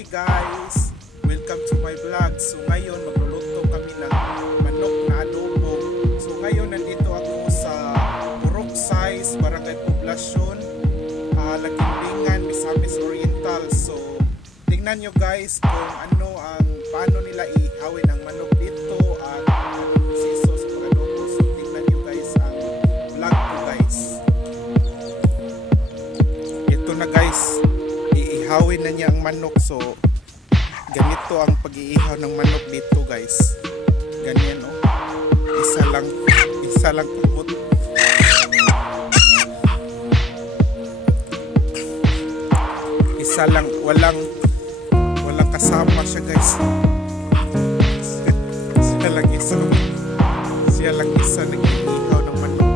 Hi guys! Welcome to my vlog. So ngayon magluluto kami ng manok na adobo. So ngayon nandito ako sa Purok Size, Barangay Poblasyon, Lakimbingan, Misamis Oriental. So tingnan nyo guys kung paano nila ihawin ang manok dito at proseso sa pag-adobo. So tingnan nyo guys ang vlog ko guys. Ito na guys, iihawin na niya ang manok. So ganito ang pag-iihaw ng manok dito guys. Ganyan oh. Isa lang kubot. Isa lang, walang kasama siya guys. Siya lang isa nag-iihaw ng manok.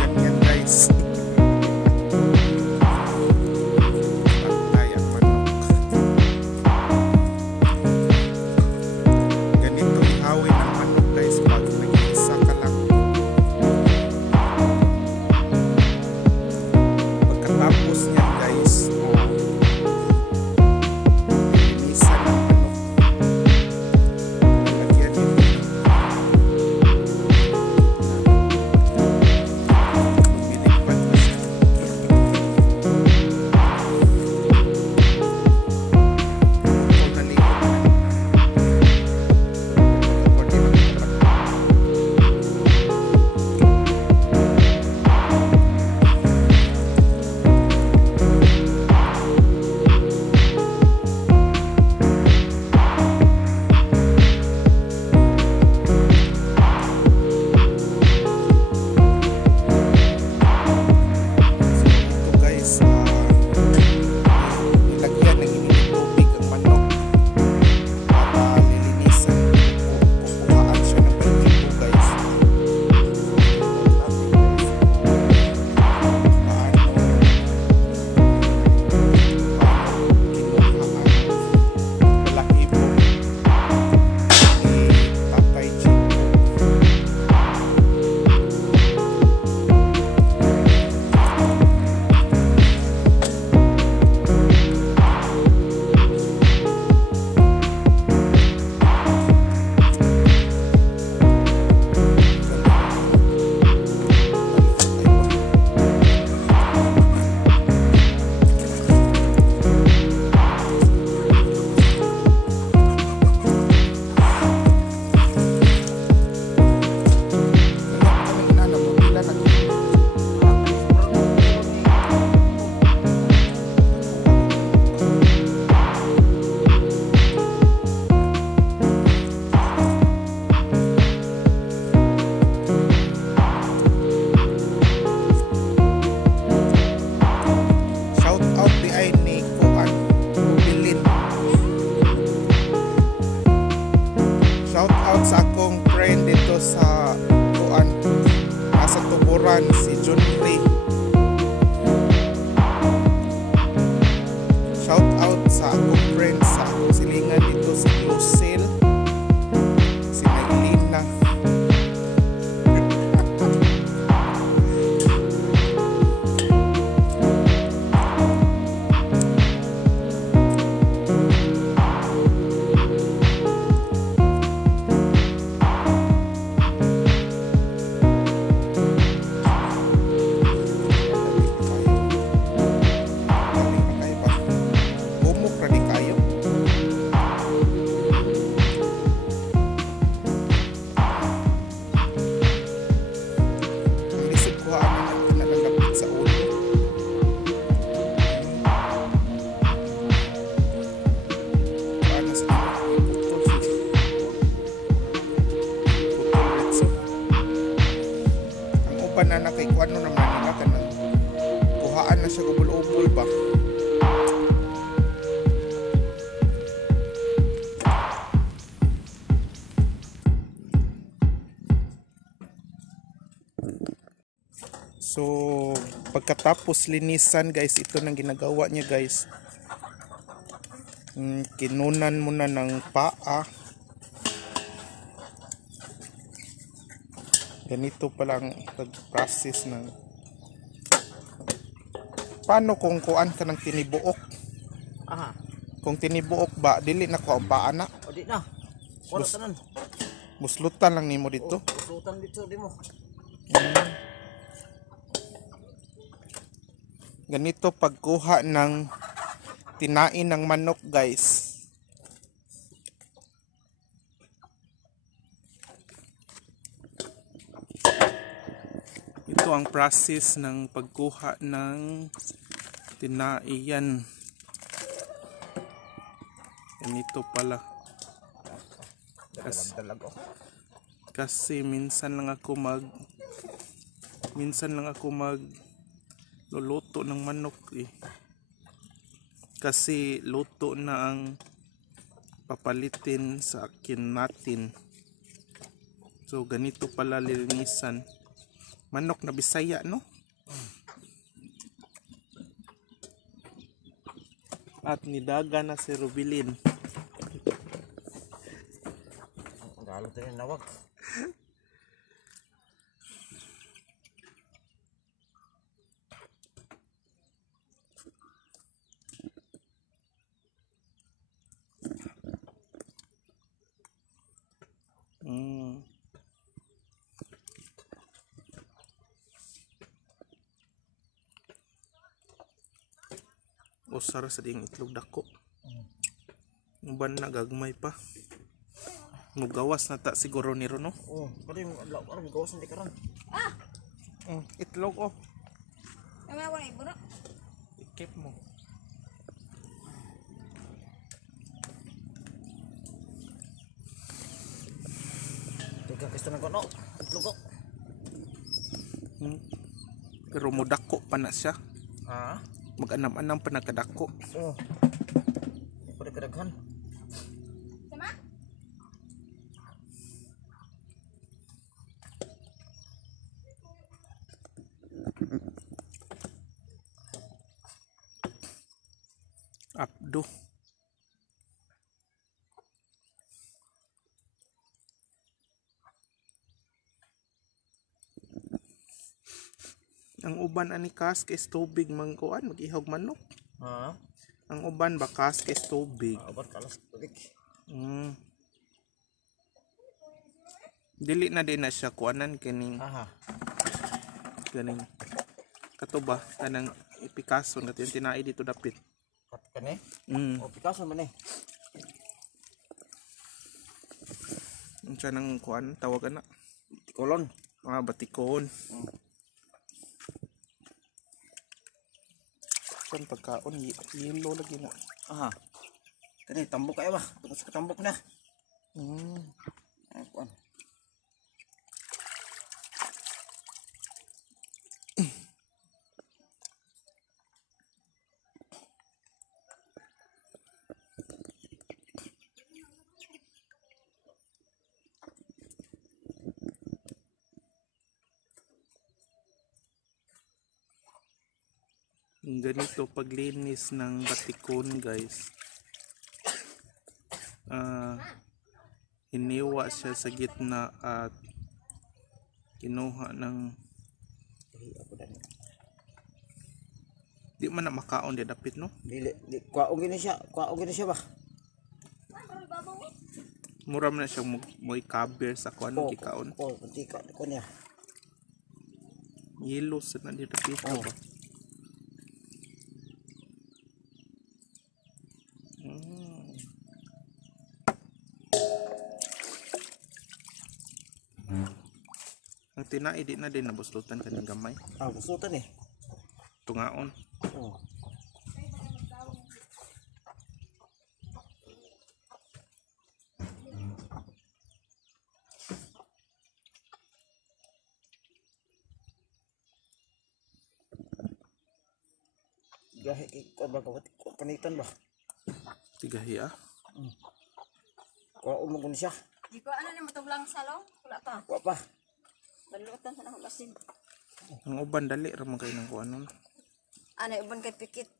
Ganyan guys. Sa akong friend dito sa nasa Tuburan, si John Ray. Shout out sa akong friend sa akong silingan dito si Lucille, si Nailina. Na kay kuano naman nila kanang kuhaan na siya ubol-ubol ba. So pagkatapos linisan guys, ito nang ginagawa niya guys. Kinunan muna ng paa. Ganito palang pag-process ng paano kung kuan ka ng tinibuok. Aha. Kung tinibuok ba, dili na ko ang paa na. O di na. Wala tanan. Muslutan lang nimo dito. Usutan dito di mo. Ganito pagkuha ng tinain ng manok, guys. Ito ang process ng pagkuha ng tinaian. Ganito pala. Kasi minsan lang ako luluto ng manok eh. Kasi luto na ang papalitin sa akin natin. So ganito pala lilinisan. Manok na Bisaya, no? At nidaga na si Rubilin. Galo tayo nawag. Usara sa ding itlog dako. Uban na gagmay pa. Mugawas na ta siguro ni Rono. Oh, pati ang gawas hindi karon. Itlog oh. Namaya ko na ibo na. Keep mo. Tiga gusto na ko no. Itlog ko. Pero mudako pa na siya. Ha? Mag-anam-anam pa nagkadako. Oh. Pada kadaghan. Sama? Abdo. Ang uban ani kas kay tubig mangkuan mag-ihog manok. Ha? Ang uban bakas kay tubig. Abat kalas tubig. Dili na din na siya kuanan kining Aha. ganing kato ba kanang ipikaso nga yung tinai dito dapit. Kat kani? O Mm. Picasso man eh. Unsa nang kuan tawag na Kolon. mga batikon. Kan pagkaon yelo lagi na. Aha. Kani tambok kayo ba? Tapos ka tambok na. Kuan. Ganito paglinis ng batikon, guys. Hiniwa siya sa gitna at kinuha ng di man na makaon di dapit no. Dili kwaog gini siya ba? Mura man na siya mo i-cover sa kuan ng kikaon. Oh, pantika ko niya. Yelo sa na di dapit ba. Ang tinai di na din nabuslutan kaning gamay. Busutan eh. Tungaon. Oh. Gahe ko ba kawat ko panitan ba? Tigahi ah. Ko mo siya. Di ko ano ni matublang salong? Wala pa. Wa pa. Balutan sa nang basin. Ang uban dali ra man kay nang kuanon. Ano uban kay pikit.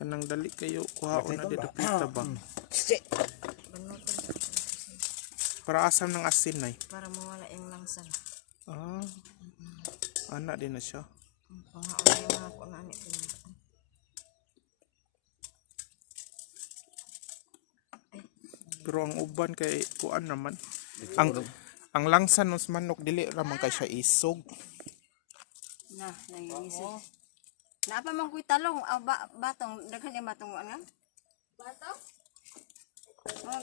Kanang dali kayo kuhaon na di dapit ba. Si. Balutan Para asam ng asin nay. para mawala yung langsan. Anak din na siya. Panghaon na yung mga kunani. Pero ang uban kay kuan naman. Ang langsa nos manok dili ra man kay siya isog. Na, nangingisig. Napa man kuy talong, batong, daghan yung batong ano? Batong?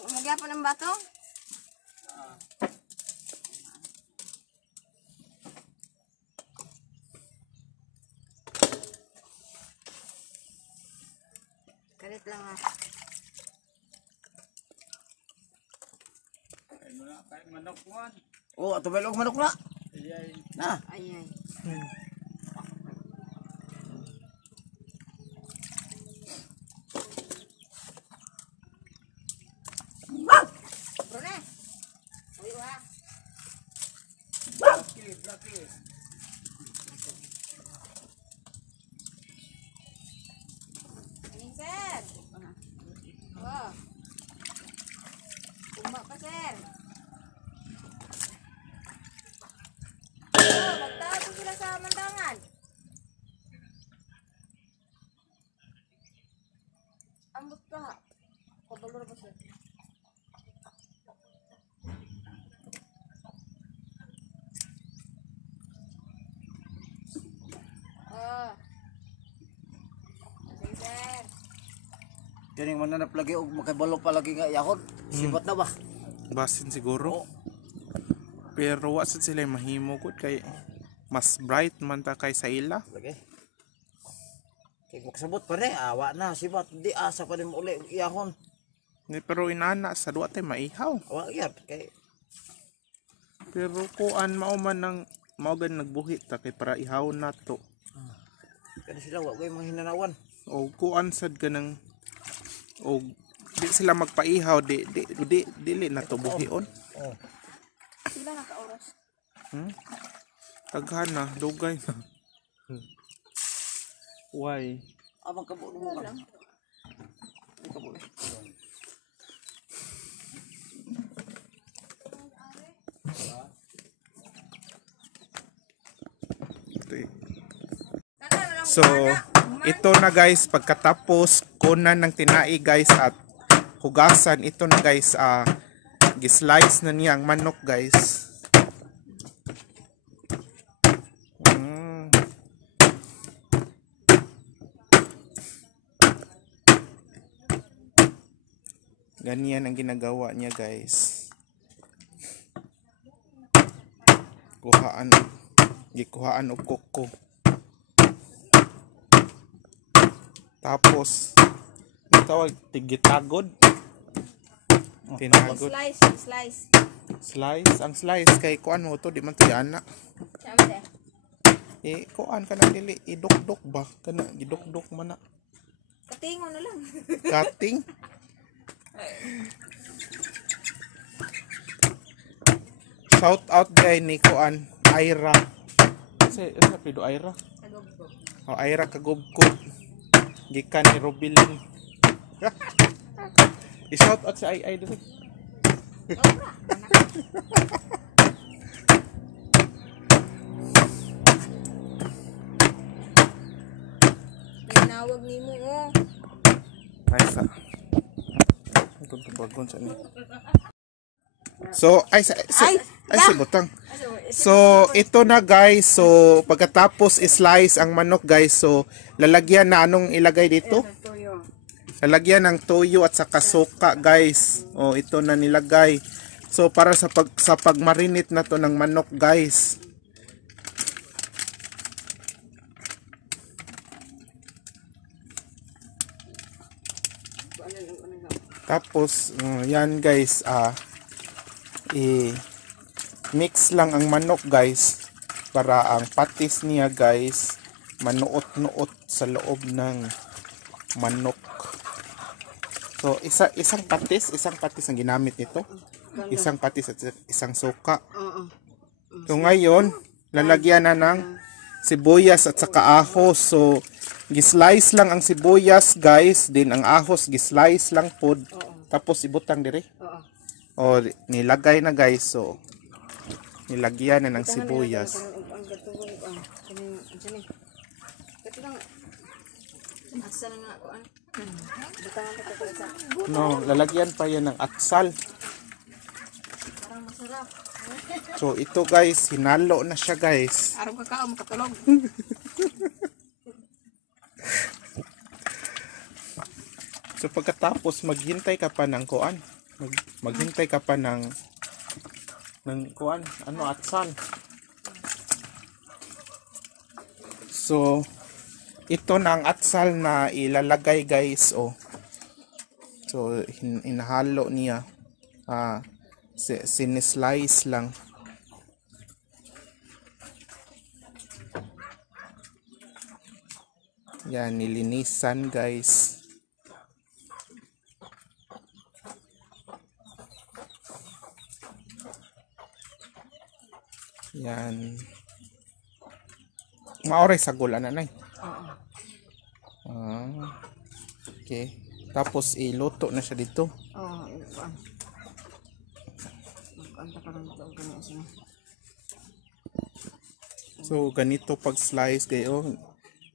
Magyapon ang batong? Kalit lang ha. Oh, ato belog manok na. Na. Ay. Brune. Uy, wa. Aning sir. Oh. Uma pa sir. Oh, magtago sila sa mandangan. Ambot ka. Kabalor pa sir. Oh. Sige sir. Kining mananap lagi og makibalo pa lagi nga yakon. Sibat na ba? Basin siguro. Oh. Pero wa sad sila mahimo gud kay mas bright man ta kay sa ila. Lagi. Kay magsabot pa rin, awa na, sibat, di asa pa rin uli iyahon. Pero inana sa duwa tay maihaw. Awa iyat, kay Pero kuan mao man nang mao gan nagbuhi ta kay para ihaw nato. kani sila, wag kayo mga hinanawan. O kuan sad ka ng o di sila magpaihaw dili na to buhion. Oh. Sila naka-oras. Taghan na, dugay na. Why? Abang kabuo mo ba? Ay, kabuo. So, ito na guys, pagkatapos kunan ng tinai guys at hugasan, ito na guys, gislice na niya ang manok guys. Ganyan ang ginagawa niya guys. Gikuhaan og koko. Tapos tawag tigitagod. Tinagod. Slice. Ang slice kay kuan mo to di man to ana. Kuan ka na dili idukdok ba? Kana gidukdok man na. Katingon na lang. Cutting. Shout out kay ni kuan Ira. Sa pido Ira. O Ira kagubkod. Gikan ni Robilin. I-shout out si Ay dito. Tinawag ni mo oh. Nice ah. Ito bagon sa ni. So ay si butang. So ito na guys. So pagkatapos i-slice ang manok guys. So lalagyan na anong ilagay dito? Lalagyan ng toyo at saka suka guys. Oh ito na nilagay. So para sa pagmarinate na to ng manok guys. Tapos yan guys, i-mix lang ang manok guys para ang patis niya guys manuot-nuot sa loob ng manok. So isang patis ang ginamit nito. Isang patis at isang suka. So ngayon lalagyan na ng sibuyas at saka ahos. So gislice lang ang sibuyas guys, din ang ahos gislice lang pod. Tapos ibutang dire. O nilagay na guys. So nilagyan na ng sibuyas. Asa na nga kuan? Butangan ka sa. No, lalagyan pa yan ng atsal. Parang masarap. So ito guys, hinalo na siya guys. Araw kakao makatulog. So pagkatapos maghintay ka pa ng kuan. Maghintay ka pa ng kuan, ano, atsal. So ito na ang atsal na ilalagay guys, oh. So inahalo niya. Sinislice lang. Yan, nilinisan guys. Yan. Maoray sa gula na nay. Okay. Tapos iluto na siya dito. Oo, ikuan. Magkanta ka lang ito. Ganyan siya. So ganito pag slice kayo.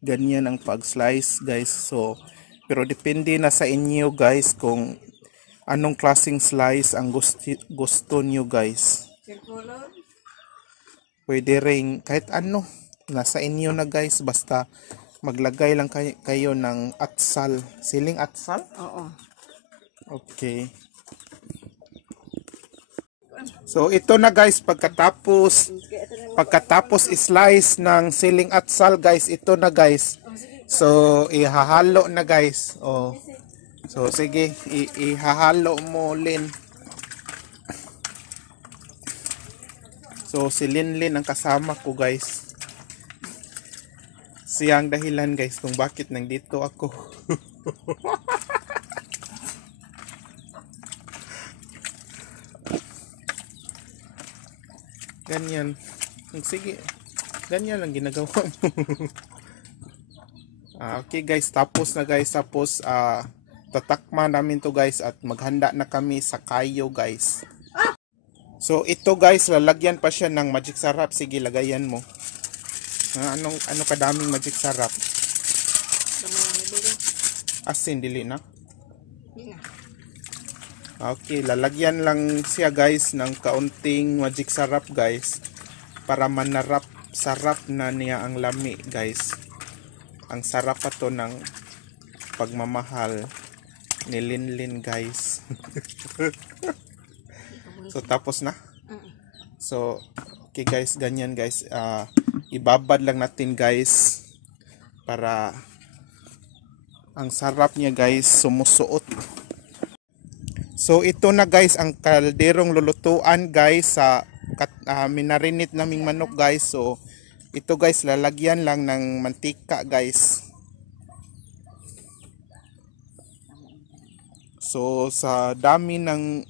Ganyan ang pag slice guys. So pero depende na sa inyo guys kung anong klaseng slice ang gusto nyo guys. Circular? Pwede ring kahit ano. Nasa inyo na guys. Basta maglagay lang kayo ng atsal. Siling atsal? Oo. Okay. So ito na guys, pagkatapos slice ng siling atsal guys, ito na guys. So ihahalo na guys. Oh. So sige, ihahalo mo Lin. So si Linlin ang kasama ko guys. Siyang dahilan guys kung bakit nandito ako. Ganyan. Sige. Ganyan lang ginagawa mo. Okay guys, tapos na guys. Tapos tatakma namin to guys at maghanda na kami sa kayo guys. So ito guys, lalagyan pa siya ng magic sarap. Sige, lagayan mo. Ano kadaming magic sarap? Asin, dili na? Okay, lalagyan lang siya guys ng kaunting magic sarap guys. Para manarap, sarap na niya ang lami guys. Ang sarap pa to ng pagmamahal ni Linlin guys. So tapos na? So okay guys, ganyan guys. Ibabad lang natin guys para ang sarap niya guys sumusuot. So ito na guys ang kalderong lulutuan guys sa minarinate naming manok guys. So ito guys, lalagyan lang ng mantika guys. So sa dami ng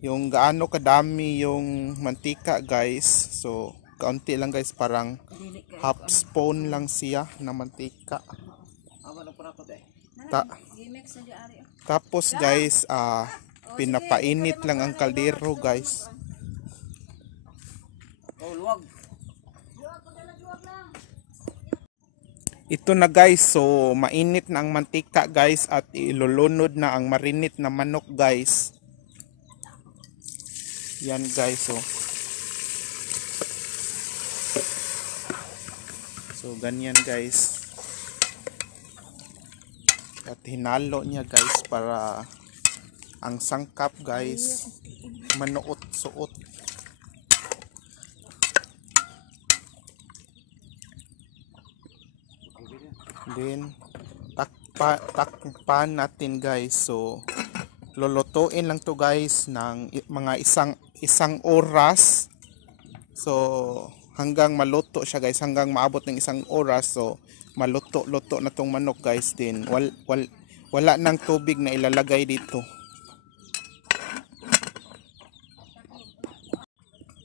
yung gaano kadami yung mantika guys, so kaunti lang guys, parang half spoon lang siya na mantika. Tapos guys, pinapainit lang ang kaldero guys. Ito na guys, so mainit na ang mantika guys at ilulunod na ang marinate na manok guys. Yan guys, so ganyan guys. At hinalo niya guys para ang sangkap guys manuot-suot. Then takpan natin guys. So lulutuin lang to guys ng mga isang oras. So hanggang maluto siya guys, hanggang maabot ng isang oras. So maluto-luto na tong manok guys. Din wala nang tubig na ilalagay dito.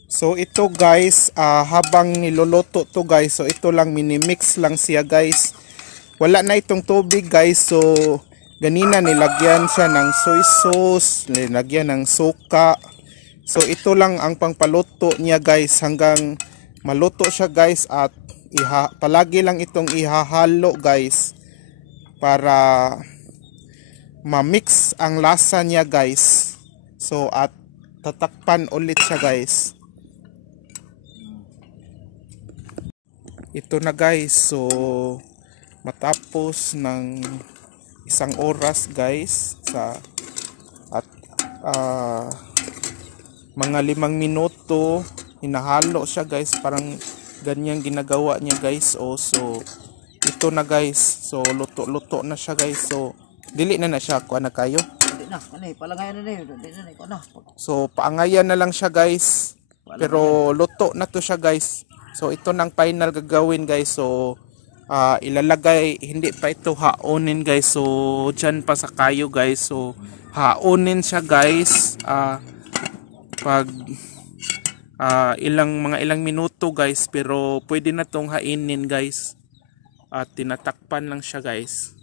So ito guys, habang niluluto to guys, so ito lang, minimix lang siya guys. Wala na itong tubig guys. So ganina nilagyan siya ng soy sauce, nilagyan ng suka. So ito lang ang pangpaluto niya guys hanggang maluto siya guys. At palagi lang itong ihahalo guys para ma-mix ang lasa niya guys. So at tatakpan ulit siya guys. Ito na guys, so matapos ng 1 oras guys at mga 5 minuto hinahalo siya guys, parang ganyan ginagawa niya guys. So ito na guys, so luto na siya guys. So dili na siya kuha na kayo. Hindi na, kanay palangayan na hindi na ko na. So paangayan na lang siya guys. Pero luto na to siya guys. So ito nang final gagawin guys. So ilalagay, hindi pa ito haonin guys. So dyan pa sa kayo guys. So haonin siya guys. Pag mga ilang minuto guys. Pero pwede na tong hainin guys. At tinatakpan lang siya guys.